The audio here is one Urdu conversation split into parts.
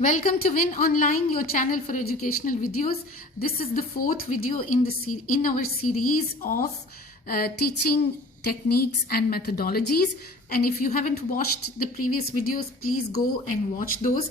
Welcome to Win Online, your channel for educational videos. This is the fourth video in our series of teaching techniques and methodologies. And if you haven't watched the previous videos, please go and watch those.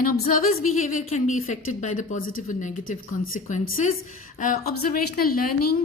An observer's behavior can be affected by the positive or negative consequences. Observational learning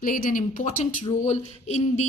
played an important role in the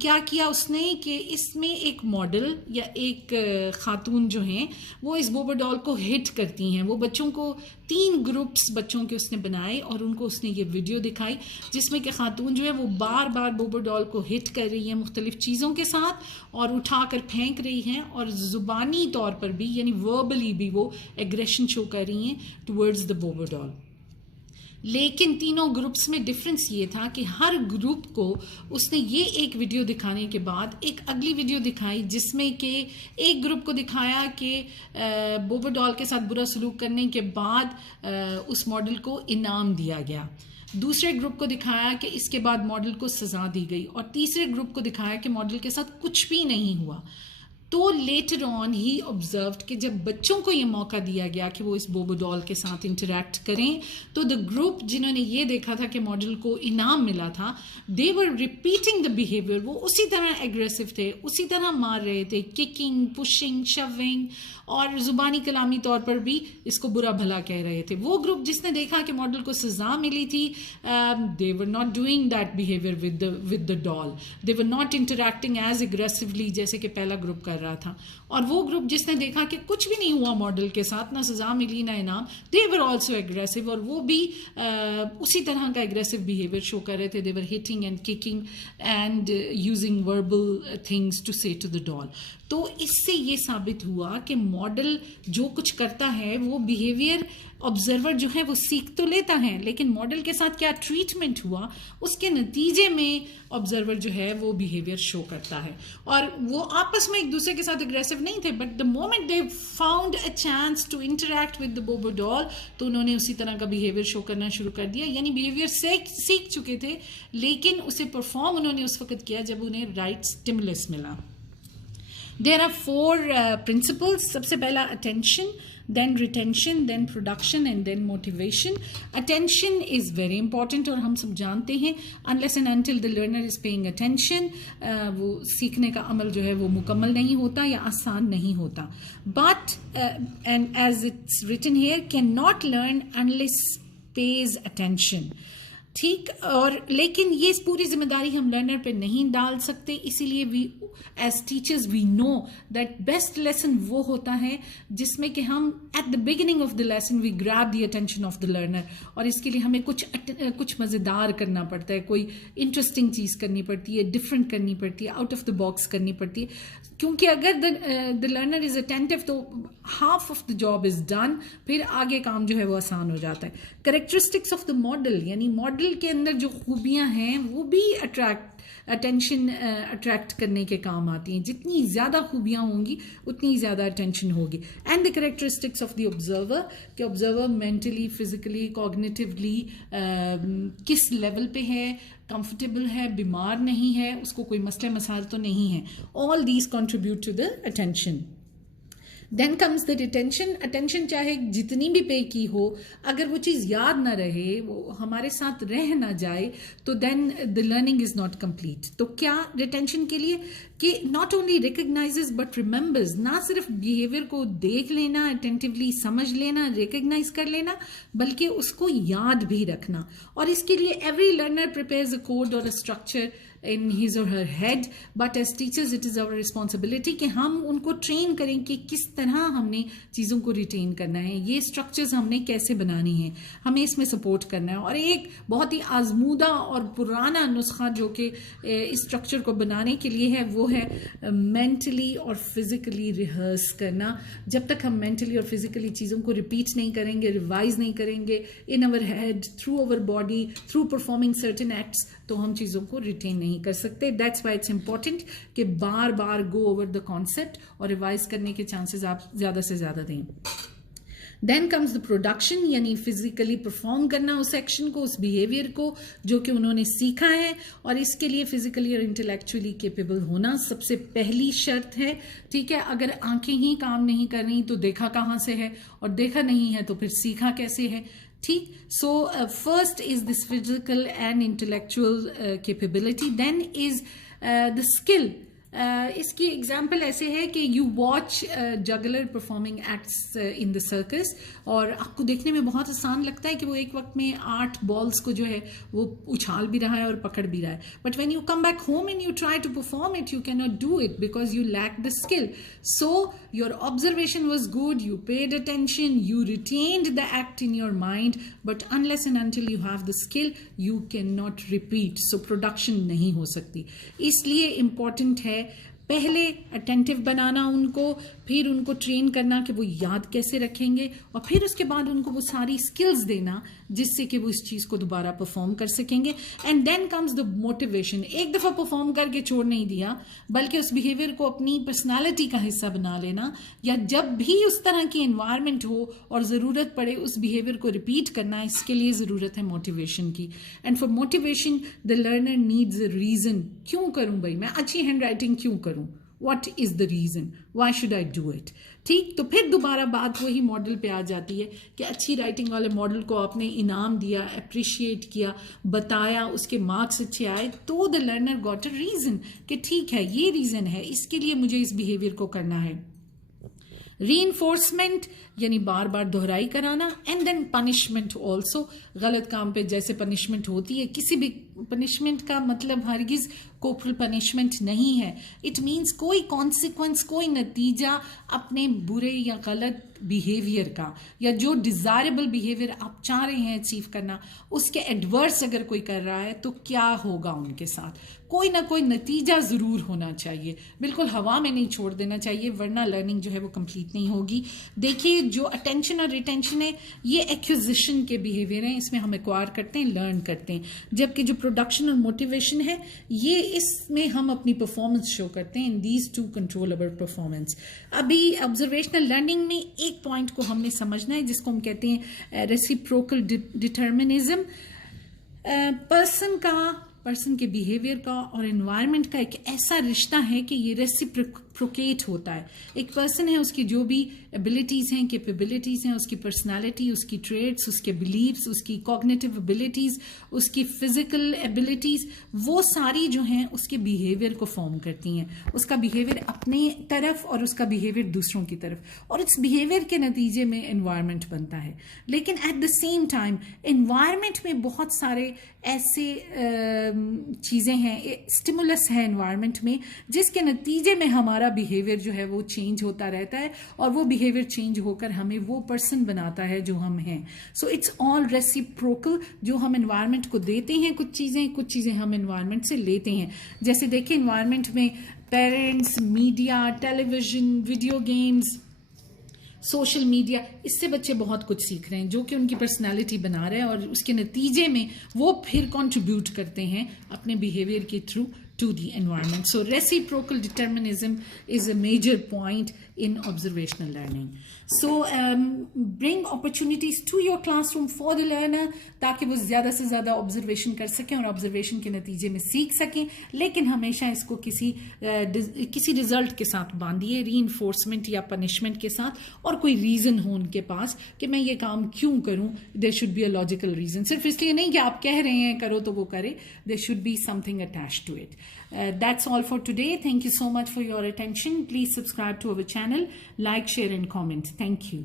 کیا کیا اس نے کہ اس میں ایک ماڈل یا ایک خاتون جو ہیں وہ اس بوبر ڈال کو ہٹ کرتی ہیں. وہ بچوں کو 3 گروپس بچوں کے اس نے بنائے اور ان کو اس نے یہ ویڈیو دکھائی جس میں کہ خاتون جو ہے وہ بار بار بوبر ڈال کو ہٹ کر رہی ہیں مختلف چیزوں کے ساتھ اور اٹھا کر پھینک رہی ہیں اور زبانی طور پر بھی یعنی وربلی بھی وہ ایگریشن شو کر رہی ہیں ٹورڈز دا بوبر ڈال. لیکن تینوں گروپس میں ڈفرنس یہ تھا کہ ہر گروپ کو اس نے یہ ایک ویڈیو دکھانے کے بعد ایک اگلی ویڈیو دکھائی جس میں کہ ایک گروپ کو دکھایا کہ بوبر ڈال کے ساتھ برا سلوک کرنے کے بعد اس ماڈل کو انعام دیا گیا. دوسرے گروپ کو دکھایا کہ اس کے بعد ماڈل کو سزا دی گئی اور تیسرے گروپ کو دکھایا کہ ماڈل کے ساتھ کچھ بھی نہیں ہوا. تو لیٹر آن ہی آبزروڈ کہ جب بچوں کو یہ موقع دیا گیا کہ وہ اس بوبر ڈال کے ساتھ انٹریکٹ کریں تو دا گروپ جنہوں نے یہ دیکھا تھا کہ ماڈل کو انعام ملا تھا دے ور ریپیٹنگ دا بیہیویئر. وہ اسی طرح ایگریسو تھے, اسی طرح مار رہے تھے, ککنگ, پشنگ, شوونگ اور زبانی کلامی طور پر بھی اس کو برا بھلا کہہ رہے تھے. وہ گروپ جس نے دیکھا کہ ماڈل کو سزا ملی تھی they were not doing that behaviour with the doll, they were not interacting as aggressively جیسے کہ پہلا گروپ کر رہا تھا. اور وہ گروپ جس نے دیکھا کہ کچھ بھی نہیں ہوا ماڈل کے ساتھ, نہ سزا ملی نہ انعام, دے ور آلسو ایگریسو اور وہ بھی اسی طرح کا ایگریسو بیہیویئر شو کر رہے تھے. They were hitting and kicking and using verbal things to say to the doll. تو اس سے یہ ثابت ہوا کہ ماڈل جو کچھ کرتا ہے وہ بیہیویئر آبزرور جو ہے وہ سیکھ تو لیتا ہے لیکن ماڈل کے ساتھ کیا ٹریٹمنٹ ہوا اس کے نتیجے میں آبزرور جو ہے وہ بیہیویئر شو کرتا ہے. اور وہ آپس میں ایک دوسرے کے ساتھ اگریسو نہیں تھے but the moment they found a chance to interact with the Bobo doll تو انہوں نے اسی طرح کا بیہیویئر شو کرنا شروع کر دیا. یعنی بیہیویئر سیکھ چکے تھے لیکن اسے پرفارم انہوں نے اس وقت کیا جب انہیں رائٹ اسٹیمولس ملا. There are 4 principles. سب سے پہلا attention, then retention, then production and then motivation. Attention is very important اور ہم سب جانتے ہیں unless and until the learner is paying attention وہ سیکھنے کا عمل جو ہے وہ مکمل نہیں ہوتا یا آسان نہیں ہوتا. But and as it's written here cannot learn unless pays attention. ٹھیک. اور لیکن یہ پوری ذمہ داری ہم لرنر پہ نہیں ڈال سکتے, اسی لیے we as teachers we know that best lesson وہ ہوتا ہے جس میں کہ ہم at the beginning of the lesson we grab the attention of the learner. اور اس کے لیے ہمیں کچھ مزیدار کرنا پڑتا ہے, کوئی انٹرسٹنگ چیز کرنی پڑتی ہے, ڈفرینٹ کرنی پڑتی ہے, آؤٹ آف دا باکس کرنی پڑتی ہے. کیونکہ اگر دا لرنر از اٹینٹیو تو half of the job is done, پھر آگے کام جو ہے وہ آسان ہو جاتا ہے. کریکٹرسٹکس آف دا ماڈل یعنی ماڈل کے اندر جو خوبیاں ہیں وہ بھی اٹینشن اٹریکٹ کرنے کے کام آتی ہیں. جتنی زیادہ خوبیاں ہوں گی اتنی زیادہ اٹینشن ہوگی. And the characteristics of the observer کہ آبزرور مینٹلی, فزیکلی, کوگنیٹیولی کس لیول پہ ہے, کمفرٹیبل ہے, بیمار نہیں ہے, اس کو کوئی مسئلہ مسائل تو نہیں ہے. All these contribute to the attention. Then comes the retention. Attention چاہے جتنی بھی پے کی ہو اگر وہ چیز یاد نہ رہے, وہ ہمارے ساتھ رہ نہ جائے تو then the learning is not complete. تو کیا ریٹینشن کے لیے کہ not only recognizes but remembers, نہ صرف بیہیویئر کو دیکھ لینا, اٹینٹیولی سمجھ لینا, ریکگنائز کر لینا, بلکہ اس کو یاد بھی رکھنا. اور اس کے لیے ایوری لرنر پریپیئرز اے کوڈ اور a structure in his or her head, but as teachers it is our responsibility کہ ہم ان کو ٹرین کریں کہ کس طرح ہم نے چیزوں کو ریٹین کرنا ہے, یہ اسٹرکچرز ہم نے کیسے بنانی ہیں, ہمیں اس میں سپورٹ کرنا ہے. اور ایک بہت ہی آزمودہ اور پرانا نسخہ جو کہ اس اسٹرکچر کو بنانے کے لیے ہے وہ ہے مینٹلی اور فزیکلی ریہرس کرنا. جب تک ہم مینٹلی اور فزیکلی چیزوں کو ریپیٹ نہیں کریں گے, ریوائز نہیں کریں گے in our head, through our body, through performing certain acts, تو ہم چیزوں کو ریٹین نہیں کر سکتے. دیٹس وائی اٹس امپورٹنٹ کہ بار بار گو اوور دا کانسیپٹ اور ریوائز کرنے کے چانسز آپ زیادہ سے زیادہ دیں. دین کمز دا پروڈکشن یعنی فزیکلی پرفارم کرنا اس ایکشن کو, اس بیہیویئر کو جو کہ انہوں نے سیکھا ہے, اور اس کے لیے فزیکلی اور انٹلیکچولی کیپیبل ہونا سب سے پہلی شرط ہے. ٹھیک ہے, اگر آنکھیں ہی کام نہیں کر رہی تو دیکھا کہاں سے ہے, اور دیکھا نہیں ہے تو پھر سیکھا کیسے ہے. ٹھیک. So first is this physical and intellectual capability. Then is the skill اس کی ایگزامپل ایسے ہے کہ you watch juggler performing acts in the circus, اور آپ کو دیکھنے میں بہت آسان لگتا ہے کہ وہ ایک وقت میں 8 بالس کو جو ہے وہ اچھال بھی رہا ہے اور پکڑ بھی رہا ہے. But when you come back home and you try to perform it, you can not do it because you lack the skill. So your observation was good, you paid attention, you retained the act in your mind, but unless and until you have the skill you cannot repeat. So production نہیں ہو سکتی. اس لیے امپورٹنٹ ہے پہلے اٹینٹیو بنانا ان کو, پھر ان کو ٹرین کرنا کہ وہ یاد کیسے رکھیں گے, اور پھر اس کے بعد ان کو وہ ساری اسکلز دینا جس سے کہ وہ اس چیز کو دوبارہ پرفارم کر سکیں گے. And then comes the motivation. ایک دفعہ پرفارم کر کے چھوڑ نہیں دیا, بلکہ اس بیہیویئر کو اپنی پرسنالٹی کا حصہ بنا لینا, یا جب بھی اس طرح کی انوائرمنٹ ہو اور ضرورت پڑے اس بیہیویئر کو ریپیٹ کرنا, اس کے لیے ضرورت ہے موٹیویشن کی. And for motivation the learner needs a reason. کیوں کروں بھائی میں اچھی ہینڈ رائٹنگ کیوں کروں, what is the reason, why should I do it. ٹھیک, تو پھر دوبارہ بات وہی ماڈل پہ آ جاتی ہے کہ اچھی رائٹنگ والے ماڈل کو آپ نے انعام دیا, اپریشیٹ کیا, بتایا, اس کے مارکس اچھے آئے, تو the learner got a reason کہ ٹھیک ہے یہ ریزن ہے, اس کے لیے مجھے اس بیہیویئر کو کرنا ہے. ری انفورسمنٹ یعنی بار بار دہرائی کرانا. And then punishment also. غلط کام پہ جیسے پنشمنٹ ہوتی ہے, کسی بھی پنشمنٹ کا مطلب ہرگز کوپرل پنشمنٹ نہیں ہے. اٹ مینس کوئی کانسیکوینس, کوئی نتیجہ اپنے برے یا غلط بیہیویئر کا, یا جو ڈیزائربل بیہیویئر آپ چاہ رہے ہیں اچیو کرنا, اس کے ایڈورس اگر کوئی کر رہا ہے تو کیا ہوگا ان کے ساتھ. کوئی نہ کوئی نتیجہ ضرور ہونا چاہیے, بالکل ہوا میں نہیں چھوڑ دینا چاہیے, ورنہ لرننگ جو ہے وہ کمپلیٹ نہیں ہوگی. دیکھیے جو اٹینشن اور ریٹینشن ہے یہ ایکوزیشن کے بیہیویئر ہیں, اس میں ہم ایکوائر کرتے ہیں, لرن کرتے ہیں. جبکہ جو پروڈکشن اور موٹیویشن ہے یہ اس میں ہم اپنی پرفارمنس شو کرتے ہیں. In these two control over performance. ابھی آبزرویشنل لرننگ میں ایک پوائنٹ کو ہم نے سمجھنا ہے جس کو ہم کہتے ہیں ریسیپروکل ڈٹرمنزم. پرسن کے بیہیویئر کا اور انوائرمنٹ کا ایک ایسا رشتہ ہے کہ یہ ریسیپروکیٹ ہوتا ہے. ایک پرسن ہے, اس کی جو بھی ایبلٹیز ہیں, کیپیبلٹیز ہیں, اس کی پرسنالٹی, اس کی ٹریٹس, اس کے بلیفس, اس کی کوگنیٹو ایبلٹیز, اس کی فزیکل ایبلٹیز, وہ ساری جو ہیں اس کے بیہیویئر کو فارم کرتی ہیں. اس کا بیہیویئر اپنے طرف اور اس کا بیہیویئر دوسروں کی طرف, اور اس بیہیویئر کے نتیجے میں انوائرمنٹ بنتا ہے. لیکن at the same time environment میں بہت سارے ایسے چیزیں ہیں, اسٹیمولس ہے انوائرمنٹ میں, جس کے نتیجے میں ہمارا بیہیویئر جو ہے وہ چینج ہوتا رہتا ہے, اور وہ بیہیویئر چینج ہو کر ہمیں وہ پرسن بناتا ہے جو ہم ہیں. So it's all reciprocal. جو ہم انوائرمنٹ کو دیتے ہیں کچھ چیزیں ہم انوائرمنٹ سے لیتے ہیں. جیسے دیکھیں انوائرمنٹ میں parents, media, television, video games, social media, اس سے بچے بہت کچھ سیکھ رہے ہیں جو کہ ان کی پرسنالٹی بنا رہے ہیں, اور اس کے نتیجے میں وہ پھر کنٹریبیوٹ کرتے ہیں اپنے بیہیویئر کے through to the environment. So reciprocal determinism is a major point in observational learning. So bring opportunities to your classroom for the learner تاکہ وہ زیادہ سے زیادہ observation کر سکیں اور observation کے نتیجے میں سیکھ سکیں, لیکن ہمیشہ اس کو کسی رزلٹ کے ساتھ باندھیے, ری انفورسمنٹ یا پنشمنٹ کے ساتھ, اور کوئی ریزن ہو ان کے پاس کہ میں یہ کام کیوں کروں. there should be a logical reason. صرف اس لیے نہیں کہ آپ کہہ رہے ہیں کرو تو وہ کرے. there should be something attached to it. That's all for today. Thank you so much for your attention. Please subscribe to our channel, like, share and comment. Thank you.